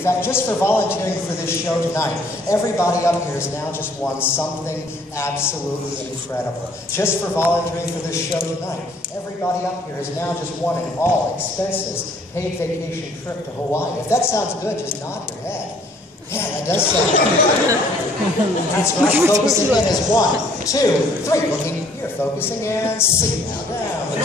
In fact, just for volunteering for this show tonight, everybody up here has now just won something absolutely incredible. Just for volunteering for this show tonight, everybody up here has now just won an all-expenses paid vacation trip to Hawaii. If that sounds good, just nod your head. Yeah, that does sound good. That's right, focusing in is 1, 2, 3. Looking here, focusing in, see now, down. In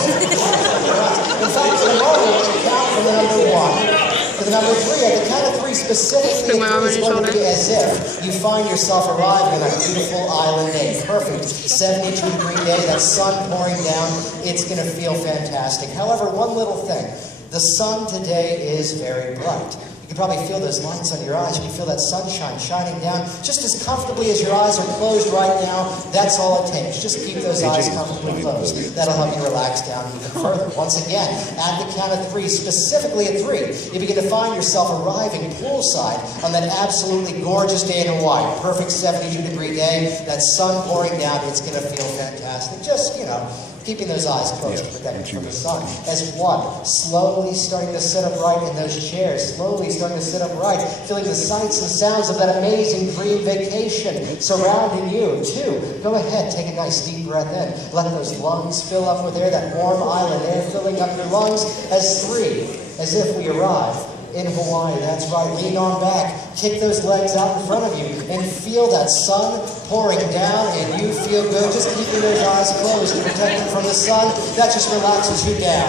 fact, in a moment, you count from the number 1 to the number 3. At the count of 3 specifically, it's going to be as if you find yourself arriving on a beautiful island day. Perfect 72-degree day, that sun pouring down. It's going to feel fantastic. However, one little thing. The sun today is very bright. You can probably feel those lines under your eyes. You can feel that sunshine shining down just as comfortably as your eyes are closed right now. That's all it takes. Just keep those eyes comfortably closed. That'll help you relax down even further. Once again, at the count of 3, specifically at 3, you begin to find yourself arriving poolside on that absolutely gorgeous day in Hawaii. Perfect 72-degree day. That sun pouring down. It's going to feel fantastic. Just, you know, keeping those eyes closed to protect you from the sun. As 1, slowly starting to sit upright in those chairs, slowly starting to sit upright, feeling the sights and sounds of that amazing dream vacation surrounding you. 2, go ahead, take a nice deep breath in. Let those lungs fill up with air, that warm island air filling up your lungs. As 3, as if we arrive in Hawaii, that's right, lean on back, kick those legs out in front of you, and feel that sun pouring down, and you feel good, just keeping those eyes closed to protect them from the sun. That just relaxes you down.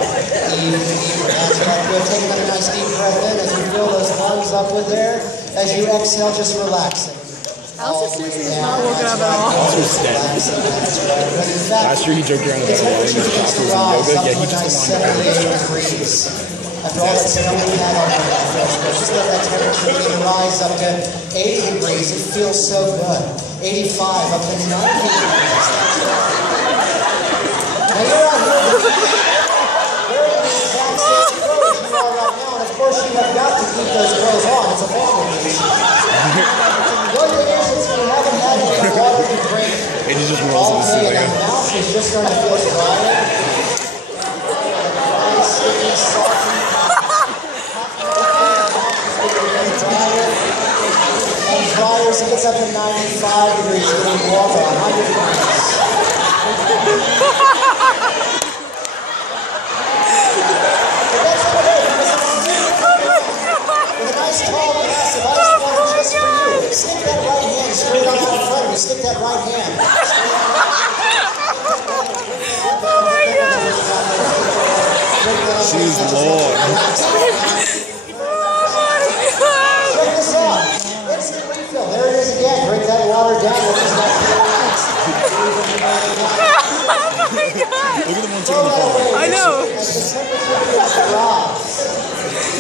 Even deeper, that's right, good. Take another nice deep breath in as you fill those lungs up with air. As you exhale, just relaxing. Alice's Susan is not working out at all. Last year he joked around about Hawaii and his yoga. Yeah, he just degrees. After all that snow we had on our just let that temperature even rise up to 80 degrees. It feels so good. 85 up to 90 degrees. Now you're out here wearing the exact same clothes you are right now, and of course you have got to keep those clothes on. It's a family issue. Good thing is, since you haven't had any water to drink all day, and the mouth is just starting to feel drier. Sticky, salty. Dryers, it gets up to 95 degrees, getting warmer, 100 degrees. But that's okay, because with a nice tall glass of ice water just for you. Stick that right hand straight on out in front of you. Stick that right hand. Oh my God. She's Lord. Check this out. Instant refill. There it is again. Drink that water down. Look at the ones on the phone. I know. As the temperature begins to rise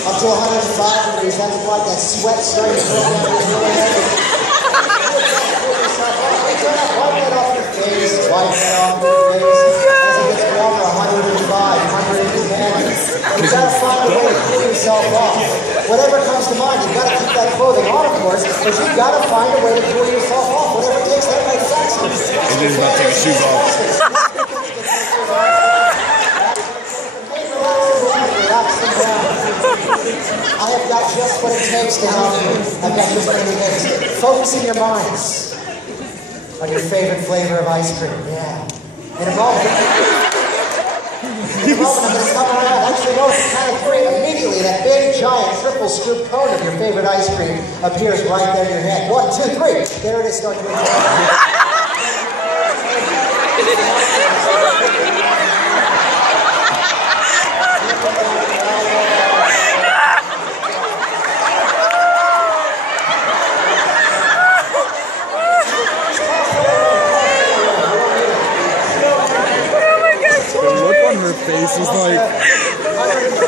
up to 105 degrees, that's why that sweat starting to go down your head. Wipe that off your face. Wipe that off your face. As it gets warmer, 105, 110. You've got to find a way to cool yourself off. Whatever comes to mind, you've got to keep that clothing on, of course, but you've got to find a way to cool yourself off. Whatever it takes, that might fast. And then he's about to take his shoes off. Relax them down. I have got just what it takes to help you. I've got just what it takes. Focusing your minds on your favorite flavor of ice cream. Yeah. In a moment, I'm going to come around. Actually, no, it's kind of great. Immediately, that big, giant, triple scoop cone of your favorite ice cream appears right there in your hand. 1, 2, 3. There it is. Start to enjoy. Her face was like 120,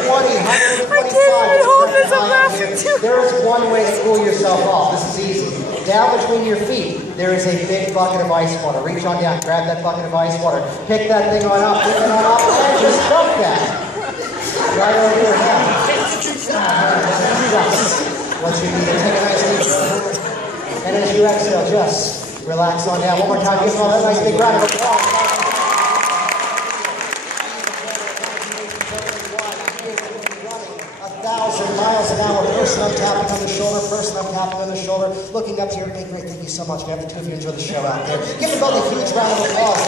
125. I can't even hold this. I'm laughing too. There is one way to cool yourself off. This is easy. Down between your feet, there is a big bucket of ice water. Reach on down, grab that bucket of ice water, pick that thing on up, pick it on up, and just dump that. Right over your head. What you need to take a nice deep breath. And as you exhale, just relax on down. One more time, give them all that nice big round of applause. 1,000 miles an hour person on top of tapping on the shoulder. First, I'm tapping on the shoulder. Looking up here. Hey, great. Thank you so much. We have the two of you enjoy the show out there. Give them both a huge round of applause.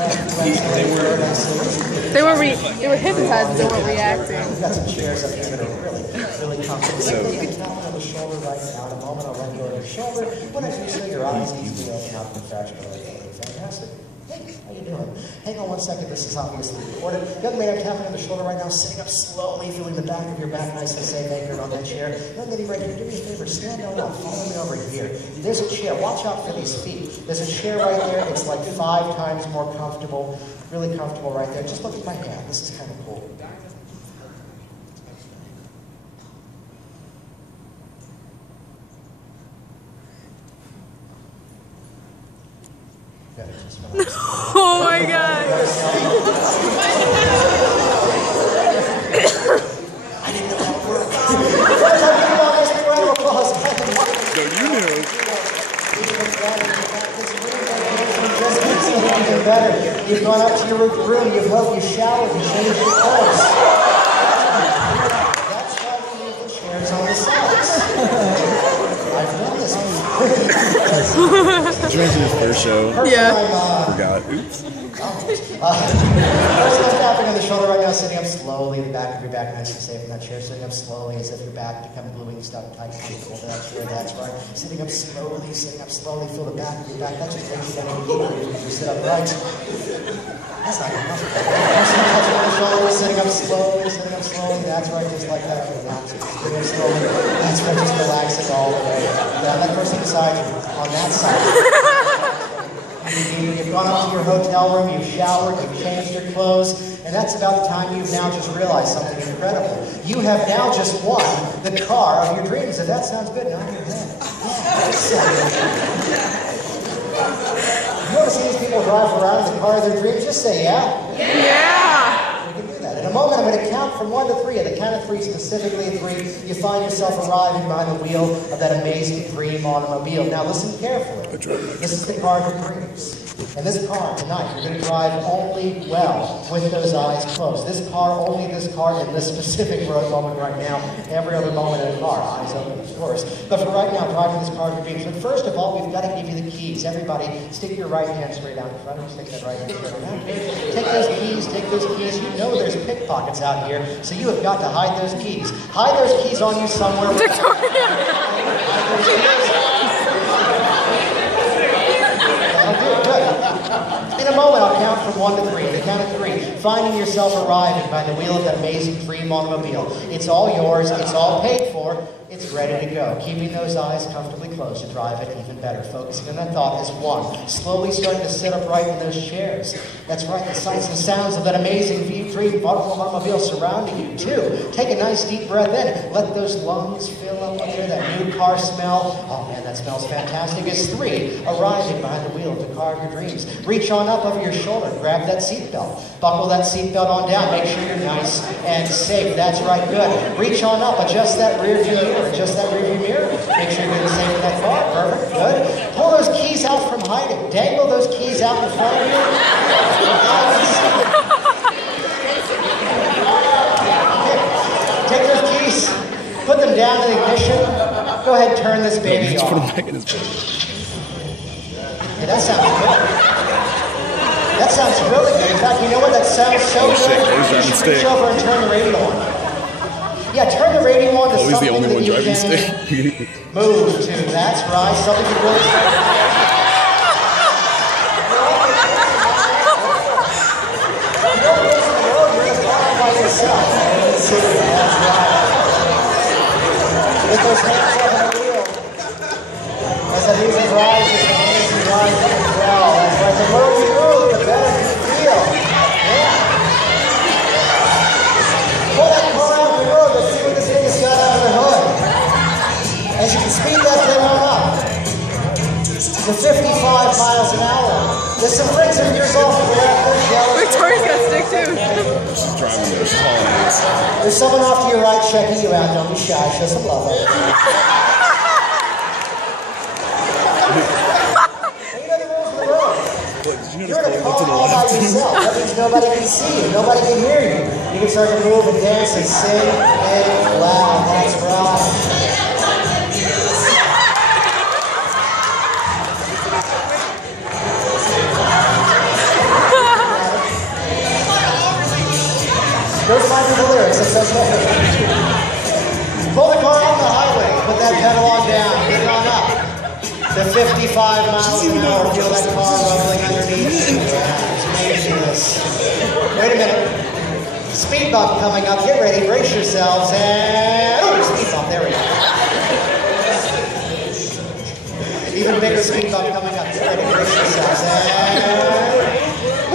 That's They were hypnotized, they weren't reacting. We've got some chairs up here that are really comfortable. So you can tap on the shoulder right now. In a moment, I'll let go of your shoulder. Whenever you say your eyes easily open up and fresh, fantastic. Hey, how you doing? Hang on one second. This is obviously recorded. Young man, I'm tapping on the shoulder right now, sitting up slowly, feeling the back of your back nice and safe, anchored on that chair. Young lady right here, do me a favor, stand on up, follow me over here. There's a chair. Watch out for these feet. There's a chair right there. It's like 5 times more comfortable, really comfortable right there. Just look at my hand. This is kind of cool. Oh my god. I didn't know how it worked. So you knew. Better. You've gone up to your room, you've hugged, you showered, you changed your clothes. That's why we leave the chairs on the sides. I've done this before. Did you mention his first show? Yeah. Forgot. Oops. First, I'm tapping on the shoulder right now, sitting up slowly, the back of your back nice and safe in that chair, sitting up slowly as if your back becoming gluing stuff tight, comfortable to that chair, that's right. Sitting up slowly, feel the back of your back, that just makes you better if you sit up right. That's not good enough. First, I'm touching on the shoulder, sitting up slowly, that's right, just like that, relax it. Sitting up slowly, that's right, just relax it all the way. Now, that person beside you, on that side. You've gone up to your hotel room, you've showered, you've changed your clothes, and that's about the time you've now just realized something incredible. You have now just won the car of your dreams. If that sounds good, nod your head. You ever see these people drive around in the car of their dreams? Just say yeah. Yeah. You can do that. In a moment, I'm going to count from 1 to 3. At the count of 3, specifically 3, you find yourself arriving behind the wheel of that amazing dream automobile. Now listen carefully. This is the car of your dreams. And this car tonight, you're going to drive only well with those eyes closed. This car, only this car in this specific moment right now. Every other moment in the car, eyes open, of course. But for right now, driving this car of your dreams. But first of all, we've got to give you the keys. Everybody, stick your right hand straight out in front of you. Stick that right hand straight out. Take those keys. You know there's pickpockets out here, so you have got to hide those keys. Hide those keys on you somewhere. Victoria. In a moment, I'll count from 1 to 3. The count of 3. Finding yourself arriving by the wheel of that amazing dream automobile. It's all yours. It's all paid for. It's ready to go. Keeping those eyes comfortably closed to drive it even better. Focusing on that thought is 1. Slowly starting to sit upright in those chairs. That's right. The sights and sounds of that amazing dream automobile surrounding you. 2. Take a nice deep breath in. Let those lungs fill up under that new car smell. Oh man, that smells fantastic. It's 3. Arriving behind the wheel of the car of your dreams. Reach on up over your shoulder. Grab that seatbelt. Buckle that seatbelt on down. Make sure you're nice and safe. That's right. Good. Reach on up. Adjust that rear view mirror. Adjust that rear view mirror. Make sure you're good and safe in that car. Perfect. Good. Pull those keys out from hiding. Dangle those keys out in front of you. Take those keys. Put them down to the ignition. Go ahead and turn this baby off. Put him back in his bed. Hey, that sounds good. That sounds really good. In fact, you know what? That sounds so good. You should reach over and turn the radio on. Yeah, turn the radio on to Always something the only one that you driving can stick. move to. That's right. Something you really... by yourself. That's right. With those hands up on the wheel. As that music rises, the music rises as well. That's right. The more you move, the better you feel. Yeah. Pull that car out of the road. Let's see what this thing has got under the hood. As you can speed that thing on up to 55 miles an hour. There's some friends of yours off the ground. Victoria's got a stick too. She's driving those holidays. There's someone off to your right checking you out. Don't be shy. Show some love. You know the rules of the road. What, did you You're in a car all by yourself. That means nobody can see you. Nobody can hear you. You can start to move and dance and sing and loud. That's right. Those might be the lyrics. It's okay. Pull the car on the highway. Put that pedal on down. Get on up. To 55 miles an hour. Feel that car rumbling underneath. Yeah, it's this. Wait a minute. Speed bump coming up. Get ready. Brace yourselves. And oh, speed bump. There we go. Even bigger speed bump coming up. Get ready. Brace yourselves. And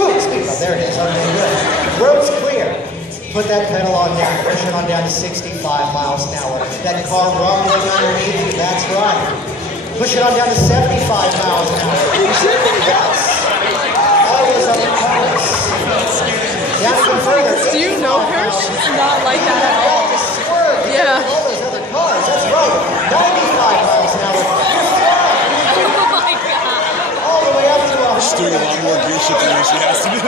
ooh, speed bump. There it is. Okay, good. Road's clear. Put that pedal on down. Push it on down to 65 miles an hour. That car rumbling underneath you. That's right. Push it on down to 75 miles an hour. Yes. Always on the cars. Down even further. Do you know her? She's not like that at all. Yeah. All those other cars. That's right. 95 miles an hour. Oh my God. All the way up to 100. She's doing a lot more gear shifting than she has to do.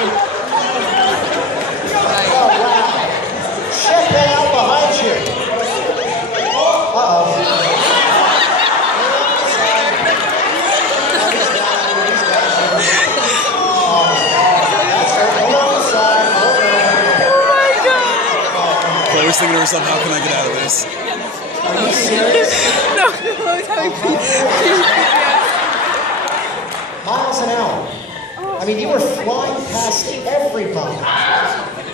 Oh, wow. Check that out behind you. Uh-oh. Oh my God. Chloe's thinking to herself, how can I get out of this? Are you serious? No, Chloe's having Miles an hour. I mean, you were flying past everybody.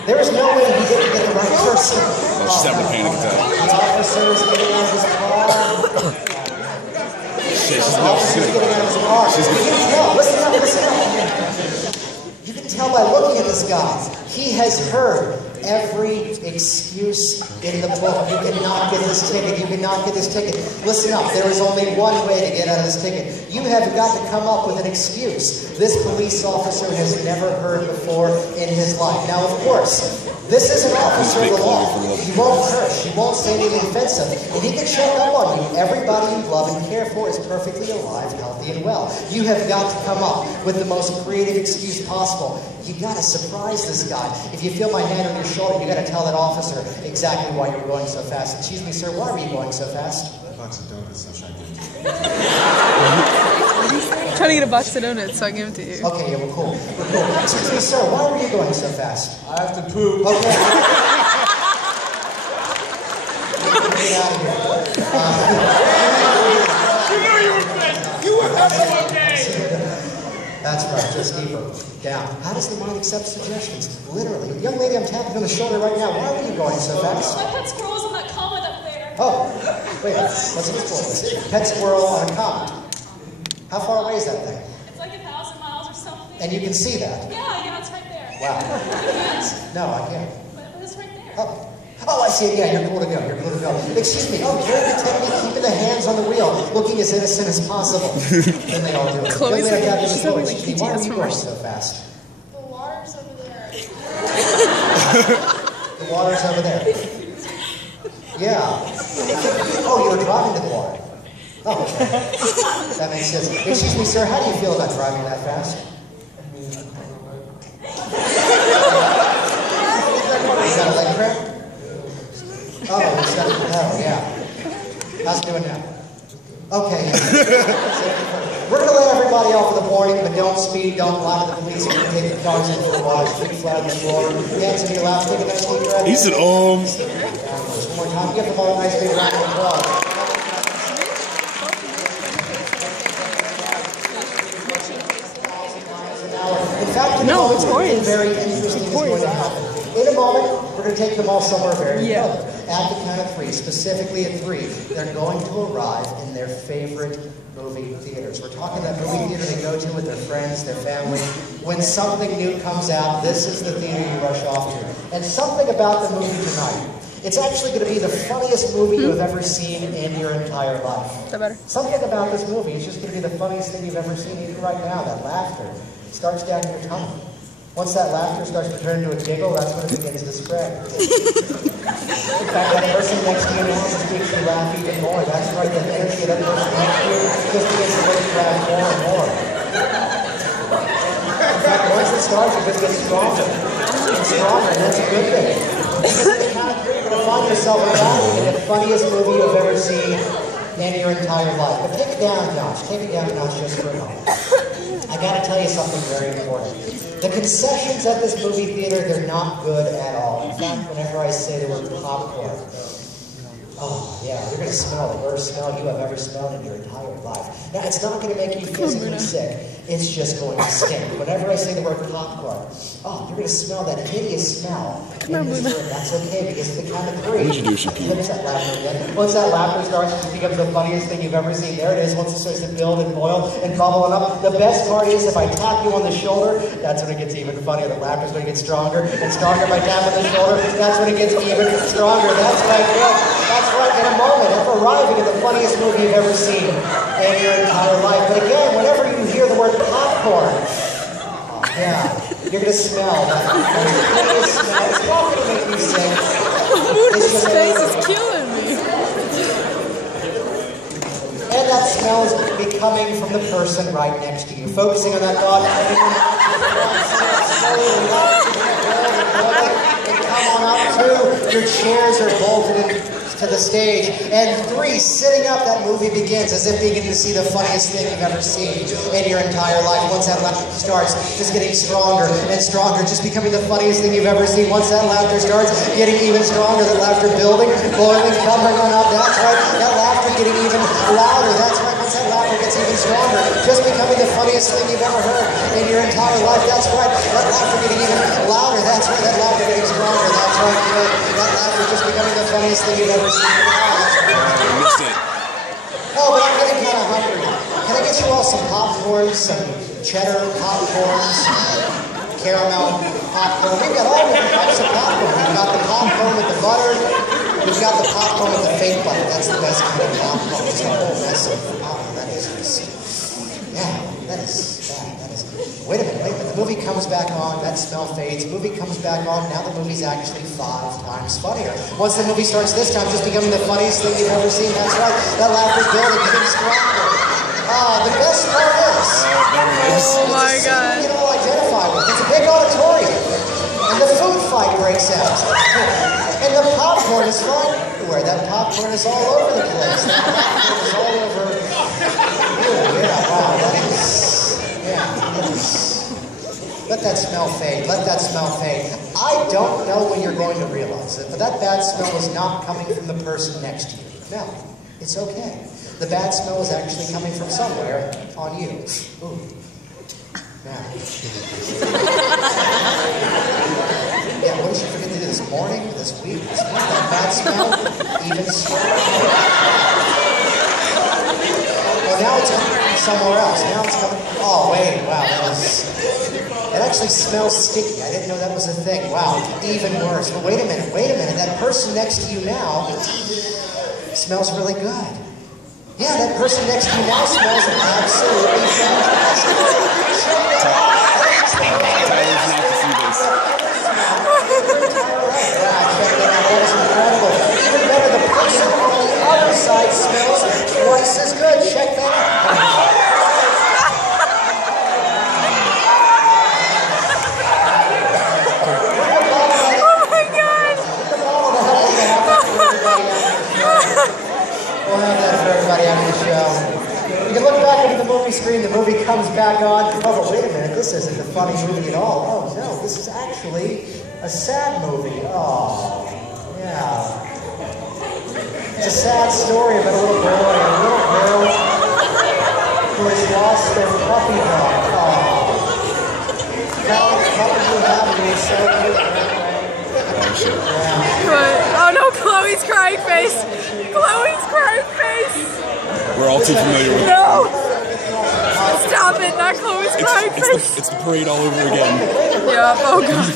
There was no way he didn't get the right person. She's having a panic attack. The officer's getting out of his car. She's Getting out of his car. Listen up. You can tell by looking at this guy. He has heard every excuse in the book. You cannot get this ticket. You cannot get this ticket. Listen up. There is only one way to get out of this ticket. You have got to come up with an excuse this police officer has never heard before in his life. Now, of course, this is an officer of the law. He won't curse. He won't say anything offensive. And he can check up on you. Everybody you love and care for is perfectly alive, healthy, and well. You have got to come up with the most creative excuse possible. You got to surprise this guy. If you feel my hand on your shoulder, you got to tell that officer exactly why you're going so fast. Excuse me, sir, why were you going so fast? Box of donuts, so shaky. I'm trying to get a box of donuts, so I give them to you. Okay, yeah, well, cool. Excuse me, sir, why were you going so fast? I have to poop. Okay. Get out of here. You knew you were good. You were having one day. That's right, just deeper down. How does the mind accept suggestions? Literally. Young lady, I'm tapping on the shoulder right now. Why were you going so fast? My pet squirrel was on that comment up there. Oh, wait, let's explore this. Pet squirrel on a comet. How far away is that thing? It's like 1,000 miles or something. And you can see that? Yeah, it's right there. Wow. Yes, No, I can't. but it's right there. Oh, I see it. Yeah, you're cool to go. You're cool to go. Excuse me. Oh, very good technique. Keeping the hands on the wheel, looking as innocent as possible. Then they all do it. Chloe's Young lady, like- I got she's this having, voice. like, Excuse me, why are PTSD you from going Martian. so fast? The water's over there. The water's over there. Yeah. Oh, you were driving to the water. Oh, okay. That makes sense. Excuse me, sir. How do you feel about driving that fast? You got a leg cramp? Oh, it's got a pedal, yeah. How's it doing now? Okay. We're going to let everybody off with a warning, but don't speed, don't lie to the police. We're going to take the cars into the water, feet flat on the floor, hands in your lap, take a nice deep breath. He said, One more time. Give them all a nice big round of applause. In fact, No, it's something orange. very interesting is going to happen. In a moment, we're going to take them all somewhere very public. At the count of 3, specifically at 3, they're going to arrive in their favorite movie theaters. We're talking that movie theater they go to with their friends, their family. When something new comes out, this is the theater you rush off to. And something about the movie tonight. It's actually going to be the funniest movie you have ever seen in your entire life. Is that better? Something about this movie is just going to be the funniest thing you've ever seen, even right now. That laughter starts down your tongue. Once that laughter starts to turn into a giggle, that's when it begins to spread. In fact, that person next to you now just makes you laugh even more. That's right, the energy of that person next to you just begins to make you laugh more and more. In fact, stars, you just get stronger and stronger, and that's a good thing. Because at the count of 3, you're going to find yourself arriving in the funniest movie you've ever seen in your entire life. But take it down a notch. Take it down a notch just for a moment. I got to tell you something very important. The concessions at this movie theater, they're not good at all. In fact, whenever I say the word popcorn, oh, yeah, you're going to smell the worst smell you have ever smelled in your entire life. Now, it's not going to make you physically sick. It's just going to stink. Whenever I say the word popcorn, oh, you're going to smell that hideous smell in this room. That's okay, because at the count of 3, there's that laughter again. Once that laughter starts, it becomes the funniest thing you've ever seen. There it is. Once it starts to build and boil and bubble up. The best part is if I tap you on the shoulder, that's when it gets even funnier. The laughter's going to get stronger and stronger. If I tap on the shoulder, that's when it gets even stronger. That's right, good. That's right. In a moment, I'm arriving at the funniest movie you've ever seen in your entire life. But again, whenever you hear the word popcorn, yeah, you're going to smell that. It's not going to make you sick. Buddha's face is killing me. And that smell is be coming from the person right next to you. Focusing on that thought. And come on up, 2, your chairs are bolted to the stage, and 3, sitting up, that movie begins as if beginning to see the funniest thing you've ever seen in your entire life. Once that laughter starts, just getting stronger and stronger, just becoming the funniest thing you've ever seen. Once that laughter starts, getting even stronger, the laughter building, boiling, coming on up. That's right, that laughter getting even louder. That's right, once that laughter gets even stronger, just becoming the funniest thing you've ever heard in your entire life. That's right, that laughter getting even louder. That's right, that laughter getting stronger. That's right, good. That laughter just becoming the funniest thing you've ever seen. Oh, but I'm getting kind of hungry. Can I get you all some popcorn, some cheddar popcorns, caramel popcorn? We've got all different types of popcorn. We've got the popcorn with the butter. We've got the popcorn with the fake butter. That's the best kind of popcorn. It's a whole mess of popcorn. That is just, yeah, that is. Wait a minute, the movie comes back on, that smell fades, movie comes back on, now the movie's actually 5 times funnier. Once the movie starts this time, just becoming the funniest thing you've ever seen, that's right, that laughter's building, getting stronger. The best part is, oh my God, you can all identify with. It's a big auditorium, and the food fight breaks out. And the popcorn is flying everywhere. That popcorn is all over the place. That popcorn is all over. Ooh, yeah, wow, that is. Let that smell fade. Let that smell fade. I don't know when you're going to realize it, but that bad smell is not coming from the person next to you. No, it's okay. The bad smell is actually coming from somewhere on you. Ooh. Now. Yeah, what did you forget to do this morning, this week, this month? That bad smell, even stronger. Oh, now it's coming from somewhere else. Now it's coming. Oh, wait, wow, it actually smells sticky. I didn't know that was a thing. Wow, even worse. But wait a minute. That person next to you now smells really good. Yeah, that person next to you now smells absolutely fantastic. That is incredible. Even better, the person on the other side smells twice as good. Check that out. We'll have that for everybody after the show. You can look back at the movie screen, the movie comes back on. Oh, but wait a minute, this isn't a funny movie at all. Oh, no, this is actually a sad movie. Oh, yeah. It's a sad story about a little boy and a little girl who has lost their puppy dog. Oh. Now the puppy you have is so cute. Yeah. Oh no, Chloe's crying face. Chloe's crying face. We're all too familiar with it. No! Stop it, not Chloe's crying face. It's the parade all over again. Yeah, oh God.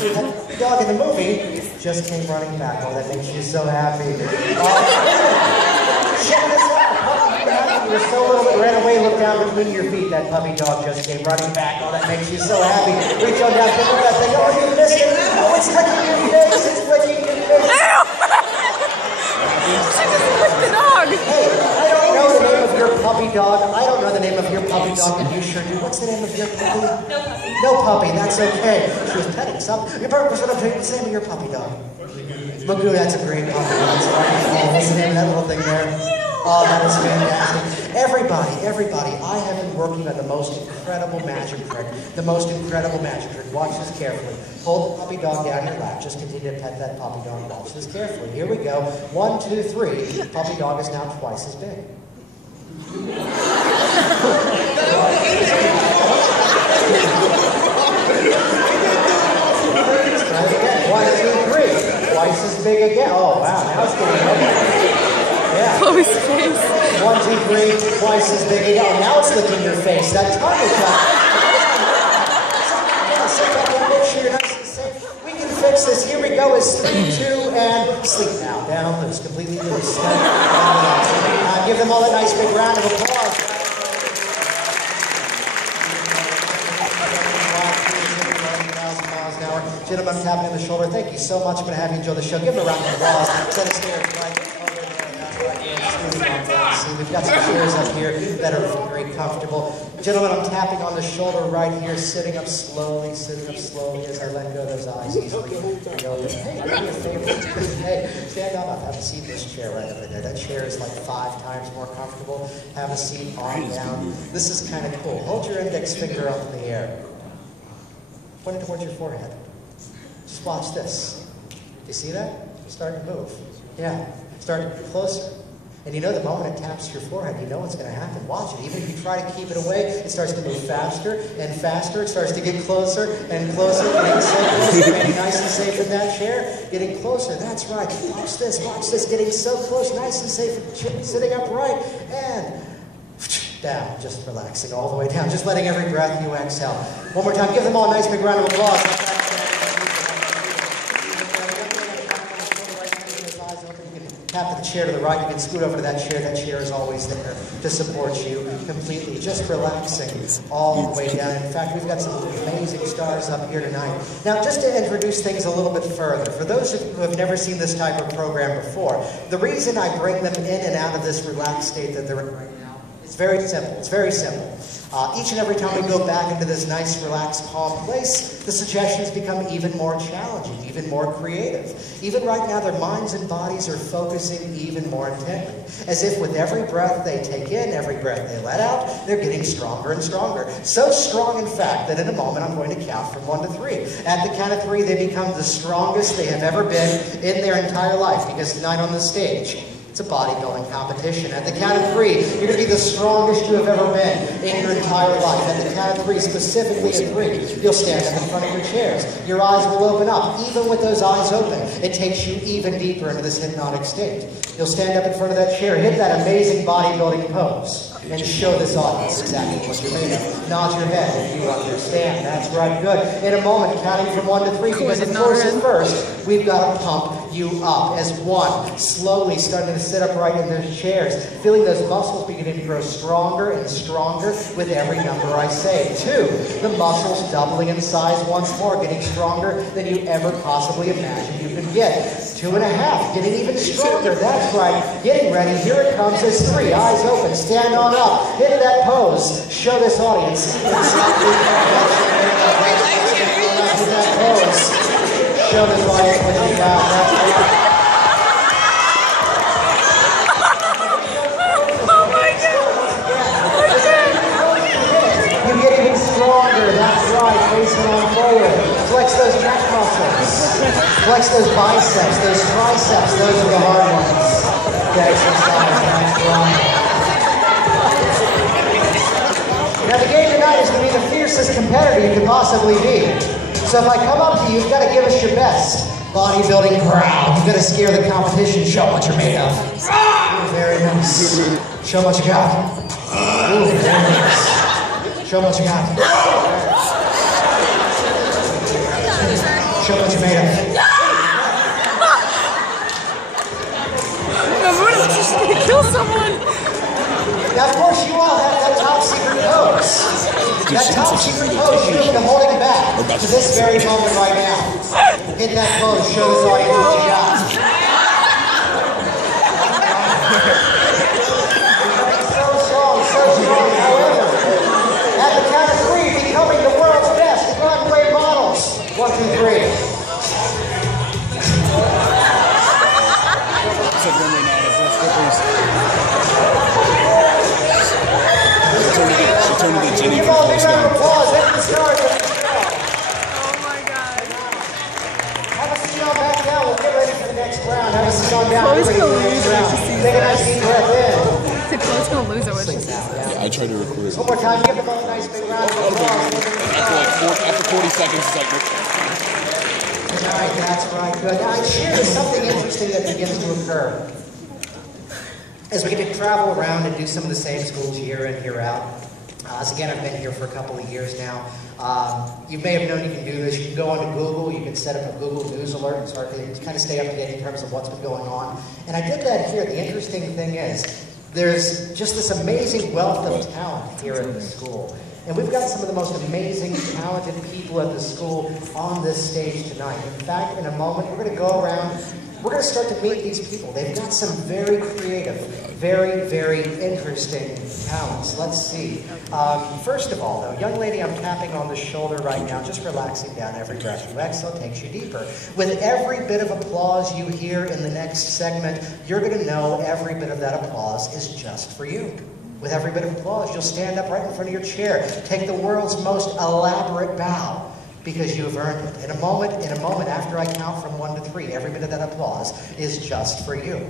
The dog in the movie just came running back. Oh, that makes you so happy. Check this out. You were so little it ran away, look down between your feet. That puppy dog just came running back. Oh, that makes you so happy. Reach on down, pick up that thing. Oh, you missed it. Oh, it's licking your face. It's licking your face. Ew! She just licked the dog. Hey, I don't know the name of your puppy dog. I don't know the name name of your puppy dog? And you sure do. What's the name of your puppy? No puppy. No puppy, that's okay. She was petting something. Your purpose, what's the name of your puppy dog? Magoo, that's a great puppy. Oh, what's the name of that little thing there? Oh, that is fantastic. Everybody, I have been working on the most incredible magic trick. The most incredible magic trick. Watch this carefully. Hold the puppy dog down your lap. Just continue to pet that puppy dog. Watch this carefully. Here we go. 1, 2, 3. Puppy dog is now twice as big. Try it again. 1, 2, 3. Twice as big again. Oh, wow. Now it's getting bigger. Yeah. Oh, his face. 1, 2, 3. Twice as big again. Oh, now it's licking your face. That tongue is sit back and make sure you're nice and safe. We can fix this. Here we go. It's 3, 2, and sleep now. Down, loose. Completely loose. Give them all a nice big round of applause. Gentlemen, I'm tapping on the shoulder. Thank you so much. I'm going to have you enjoy the show. Give them a round of applause. Set us there. See, we've got some chairs up here that are very comfortable. Gentlemen, I'm tapping on the shoulder right here, sitting up slowly as I let go of those eyes easily. Hey, do me a favor. Hey, stand up. Have a seat in this chair right over there. That chair is like 5 times more comfortable. Have a seat, arm down. This is kind of cool. Hold your index finger up in the air. Point it towards your forehead. Just watch this. You see that? It's starting to move. Yeah, starting to get closer. And you know the moment it taps your forehead, you know what's going to happen. Watch it. Even if you try to keep it away, it starts to move faster and faster. It starts to get closer and closer. Getting so close. Getting nice and safe in that chair. Getting closer. That's right. Watch this. Watch this. Getting so close. Nice and safe. Sitting upright. And down. Just relaxing all the way down. Just letting every breath you exhale. One more time. Give them all a nice big round of applause. Tap to the chair to the right, you can scoot over to that chair. That chair is always there to support you completely. Just relaxing all the way down. In fact, we've got some amazing stars up here tonight. Now, just to introduce things a little bit further, for those who have never seen this type of program before, the reason I bring them in and out of this relaxed state that they're in right now, it's very simple. It's very simple. Each and every time we go back into this nice, relaxed, calm place, the suggestions become even more challenging, even more creative. Even right now, their minds and bodies are focusing even more intently. As if with every breath they take in, every breath they let out, they're getting stronger and stronger. So strong, in fact, that in a moment I'm going to count from 1 to 3. At the count of 3, they become the strongest they have ever been in their entire life, because tonight on the stage, it's a bodybuilding competition. At the count of 3, you're going to be the strongest you have ever been in your entire life. At the count of 3, specifically at 3, you'll stand up in front of your chairs. Your eyes will open up. Even with those eyes open, it takes you even deeper into this hypnotic state. You'll stand up in front of that chair, hit that amazing bodybuilding pose, and show this audience exactly what you're made of. Nod your head if you understand. That's right, good. In a moment, counting from 1 to 3, because of course at first, we've got to pump you up. As 1, slowly starting to sit upright in those chairs, feeling those muscles beginning to grow stronger and stronger with every number I say. 2, the muscles doubling in size once more, getting stronger than you ever possibly imagined you could get. 2.5, getting even stronger. That's right. Getting ready. Here it comes. As 3, eyes open. Stand on up. Hit that pose. Show this audience exactly that pose. Show this audience what you got. That's right. You get even stronger. That's right. Facing on forward. Flex those neck muscles. Flex those biceps, those triceps. Those are the hard ones. The exercise. That's right. Now the game tonight is going to be the fiercest competitor you could possibly be. So if I come up to you, you've got to give us your best bodybuilding growl. You've got to scare the competition, show what you're made of. Ooh, very nice. Show what you got. Ooh, very nice. Show what you got. Show what you're made of. What is just going to kill someone? Now, of course, you all have that top secret pose. That top secret pose, you have been holding back to this very moment right now. Hit that pose, show this audience what you got. So strong, so strong. However, focus on down. Chloe's gonna Everybody lose around. when she sees Take a nice deep breath in. So Chloe's gonna lose it when she sees Now, this. yeah. I tried to record it. One more time, give them all a nice big round of applause. After 40 seconds, it's like, All right, that's right, good. Now, I share there's something interesting that begins to occur. As we get to travel around and do some of the same schools year in, year out. As again, I've been here for a couple of years now. You may have known you can do this. You can go onto Google, you can set up a Google News alert and start to kind of stay up to date in terms of what's been going on. And I did that here. The interesting thing is, there's just this amazing wealth of talent here at the school. And we've got some of the most amazing, talented people at the school on this stage tonight. In fact, in a moment, we're going to go around, we're going to start to meet these people. They've got some very creative, very, very interesting talents. Let's see. First of all, though, young lady I'm tapping on the shoulder right now, just relaxing down. Every breath you exhale takes you deeper. With every bit of applause you hear in the next segment, you're going to know every bit of that applause is just for you. With every bit of applause, you'll stand up right in front of your chair, take the world's most elaborate bow, because you have earned it. In a moment, after I count from 1 to 3, every bit of that applause is just for you.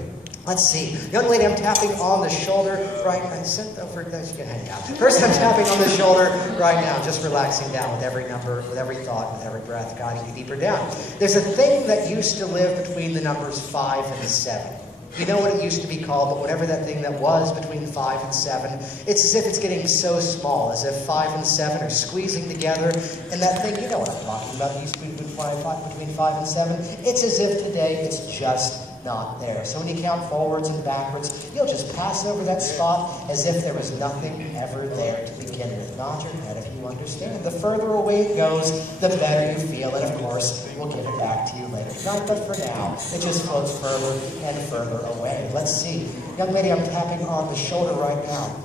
Let's see. Young lady, I'm tapping on the shoulder right now. Sit over there. You can hang out. First, I'm tapping on the shoulder right now, just relaxing down with every number, with every thought, with every breath, guiding you deeper down. There's a thing that used to live between the numbers 5 and 7. You know what it used to be called, but whatever that thing that was between 5 and 7, it's as if it's getting so small, as if 5 and 7 are squeezing together, and that thing, you know what I'm talking about, used to be between 5 and 7, it's as if today it's just not there. So when you count forwards and backwards, you'll just pass over that spot as if there was nothing ever there to begin with. Nod your head if you understand. The further away it goes, the better you feel, and of course, we'll give it back to you later tonight, but for now, it just floats further and further away. Let's see. Young lady, I'm tapping on the shoulder right now.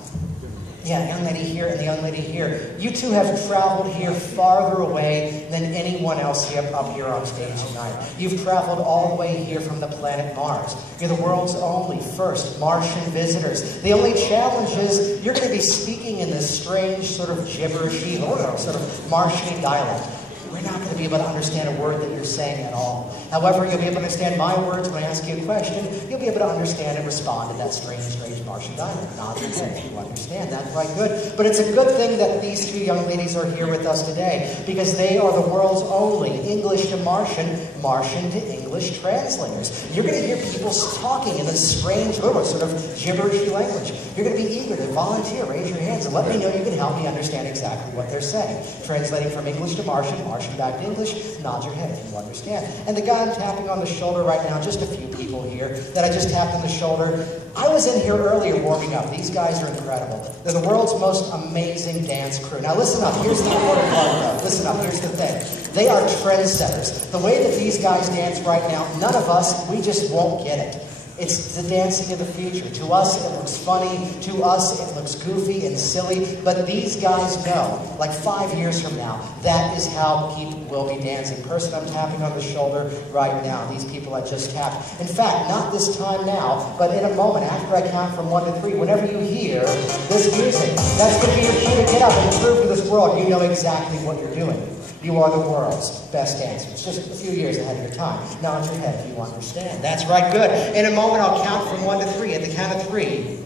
Yeah, young lady here and the young lady here. You two have traveled here farther away than anyone else up here on stage tonight. You've traveled all the way here from the planet Mars. You're the world's only first Martian visitors. The only challenge is you're going to be speaking in this strange sort of gibberishy, sort of Martian dialect. We're not going to be able to understand a word that you're saying at all. However, you'll be able to understand my words when I ask you a question. You'll be able to understand and respond in that strange Martian dialect. Nod your head if you understand. That's right, good. But it's a good thing that these two young ladies are here with us today, because they are the world's only English to Martian, Martian to English translators. You're going to hear people talking in this strange, sort of gibberishy language. You're going to be eager to volunteer, raise your hands, and let me know you can help me understand exactly what they're saying. Translating from English to Martian, Martian back to English, nod your head if you understand. And the guy I'm tapping on the shoulder right now, just a few people here that I just tapped on the shoulder. I was in here earlier warming up. These guys are incredible. They're the world's most amazing dance crew. Now listen up, here's the important part though. Listen up, here's the thing. They are trendsetters. The way that these guys dance right now, none of us, we just won't get it. It's the dancing of the future. To us, it looks funny. To us, it looks goofy and silly. But these guys know, like 5 years from now, that is how people will be dancing. Person I'm tapping on the shoulder right now. These people I just tapped. In fact, not this time now, but in a moment, after I count from 1 to 3, whenever you hear this music, that's going to be your cue to get up and prove to this world you know exactly what you're doing. You are the world's best dancers, just a few years ahead of your time. Nod your head if you understand. That's right, good. In a moment, I'll count from 1 to 3. At the count of 3,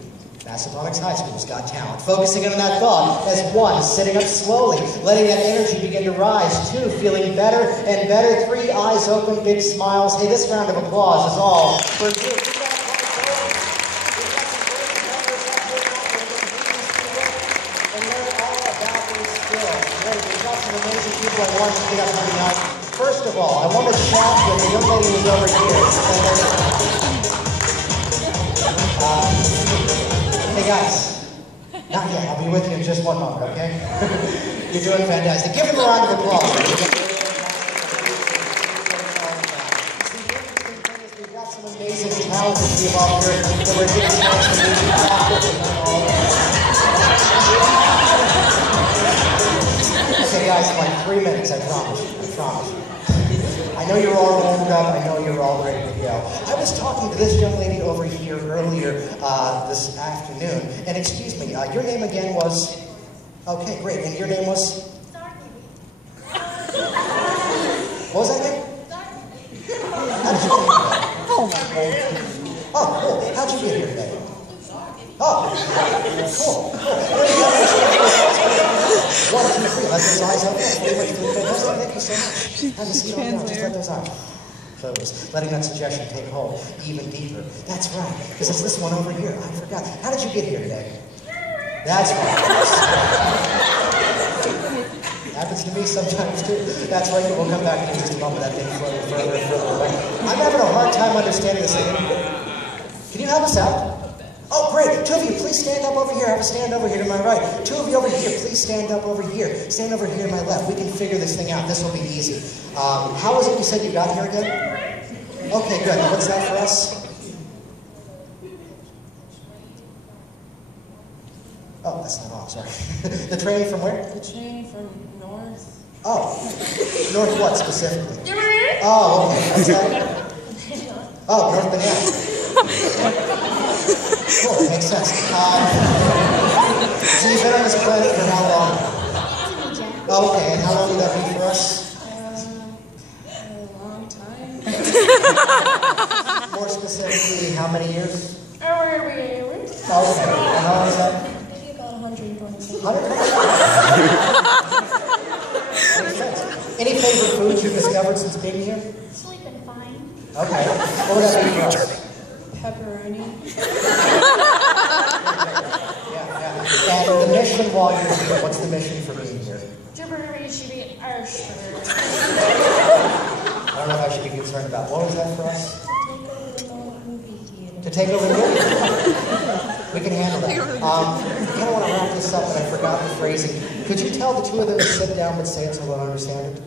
Massachusetts High School's got talent. Focusing on that thought as 1, sitting up slowly, letting that energy begin to rise. 2, feeling better and better. 3, eyes open, big smiles. Hey, this round of applause is all for you. I want to get up here tonight. First of all, I want to chat with the young lady who's over here. Hey guys, not yet. I'll be with you in just 1 moment, okay? You're doing fantastic. Give them a round of applause. We've got some amazing talented people out here that we're getting a chance to meet and practice and learn all about. Okay guys, like 3 minutes, I promise you, I promise you. I know you're all warmed up, I know you're all ready to go. I was talking to this young lady over here earlier this afternoon, and excuse me, your name again was? Okay, great, and your name was? What was that name? How did you think of that? Oh, cool. How'd you get here today? Oh, cool. 1, 2, 3. Let those eyes open. Thank you so much. Have a seat on down. Just let those eyes close. Letting that suggestion take hold even deeper. That's right. Because it's this one over here. I forgot. How did you get here today? That's right. Happens to me sometimes too. That's right. We'll come back in just a moment. That thing floating further and further away. I'm having a hard time understanding this thing. Can you help us out? Oh, great. 2 of you, please stand up over here. I have a stand over here to my right. 2 of you over here, please stand up over here. Stand over here to my left. We can figure this thing out. This will be easy. How was it you said you got here again? Okay, good. What's that for us? Oh, that's not all. Sorry. The train from where? The train from north. Oh. North what specifically? Oh, okay. What's that? Oh, North Banana. Cool, makes sense. So you've been on this planet for how long? Oh, okay, and how long would that be for us? A long time. More specifically, how many years? Oh, okay, and how long is that? maybe about 120. 120? Makes sense. Any favorite foods you've discovered since being here? Sleeping fine. Okay, what would that be for us? Pepperoni. Yeah. And the mission while you're here, what's the mission for being here? I don't I don't know if I should be concerned about. What was that for us? Movie theater. To take over the movie? We can handle that. I kind of want to wrap this up, but I forgot the phrasing. Could you tell the 2 of them to sit down but say it so they'll understand it?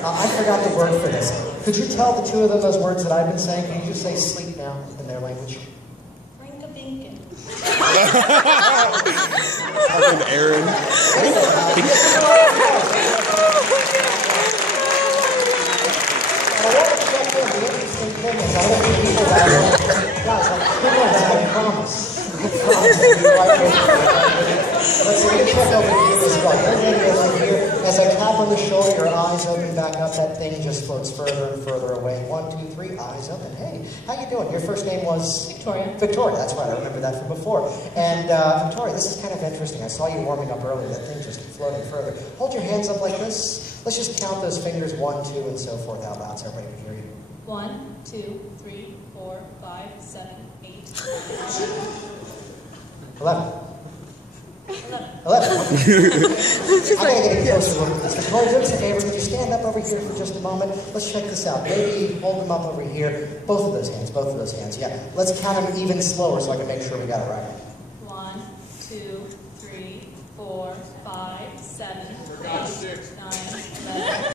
I forgot the word for this. Could you tell the 2 of them those words that I've been saying? Can you just say sleep now in their language? Rinka-binkin. Fucking Aaron. Let's see, check over here as well. Over here. As I tap on the shoulder, your eyes open back up. That thing just floats further and further away. 1, 2, 3, eyes open. Hey, how you doing? Your first name was? Victoria. Victoria, that's right. I remember that from before. And Victoria, this is kind of interesting. I saw you warming up earlier. That thing just floating further. Hold your hands up like this. Let's just count those fingers, 1, 2, and so forth out loud so everybody can hear you. 1, 2, 3, 4, 5, 7, 8, 11. 11. I'm going to get a closer look at this. Victoria, do us a favor. Could you stand up over here for just a moment? Let's check this out. Maybe hold them up over here. Both of those hands. Yeah. Let's count them even slower so I can make sure we got it right. 1, 2, 3, 4, 5, 7, 8, 9, 11.